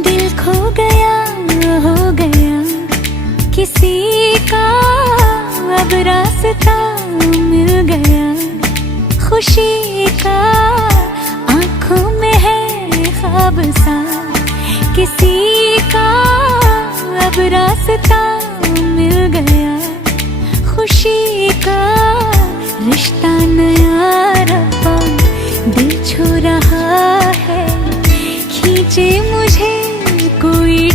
दिल खो गया, हो गया किसी का, अब रास्ता मिल गया खुशी का। आंखों में है ख्वाब सा किसी का, अब रास्ता मिल गया खुशी का। रिश्ता नया रब्बा दिल छू रहा है, खींचे मुझे कोई